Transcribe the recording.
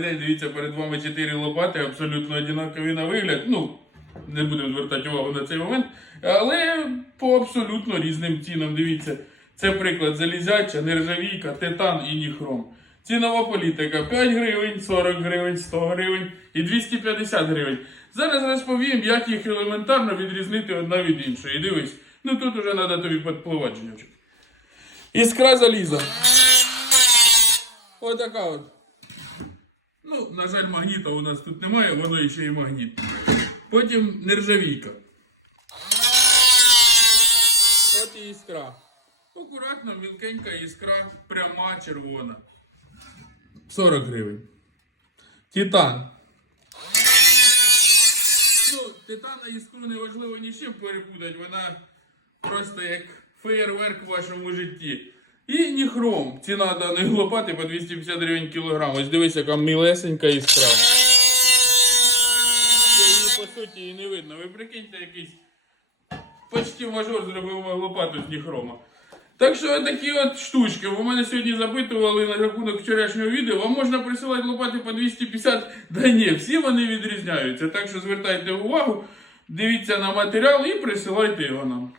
День, дивіться, перед вами чотири лопати, абсолютно однакові на вигляд. Ну, не будемо звертати увагу на цей момент, але по абсолютно різним цінам. Дивіться, це приклад залізяча, нержавійка, титан і ніхром. Цінова політика 5 гривень, 40 гривень, 100 гривень і 250 гривень. Зараз розповім, як їх елементарно відрізнити одна від іншої. Дивись, ну тут уже треба тобі підпливати, Женючок. Іскра заліза. Отака от. Ну, на жаль, магніта у нас тут немає, воно ще і магніт. Потім нержавійка. От і іскра. Акуратно, мілкенька іскра, пряма червона. 40 гривень. Титан. Ну, титана іскру не важливо нічим перепутати, вона просто як феєрверк в вашому житті. І ніхром. Ціна даної лопати по 250 гривень кілограм. Ось дивись, яка мілесенька іскра. Її по суті і не видно. Ви прикиньте, якийсь почти мажор зробив лопату з ніхрома. Так що такі от штучки. Ви мене сьогодні запитували на рахунок вчорашнього відео. Вам можна присилати лопати по 250? Да ні, всі вони відрізняються. Так що звертайте увагу, дивіться на матеріал і присилайте його нам.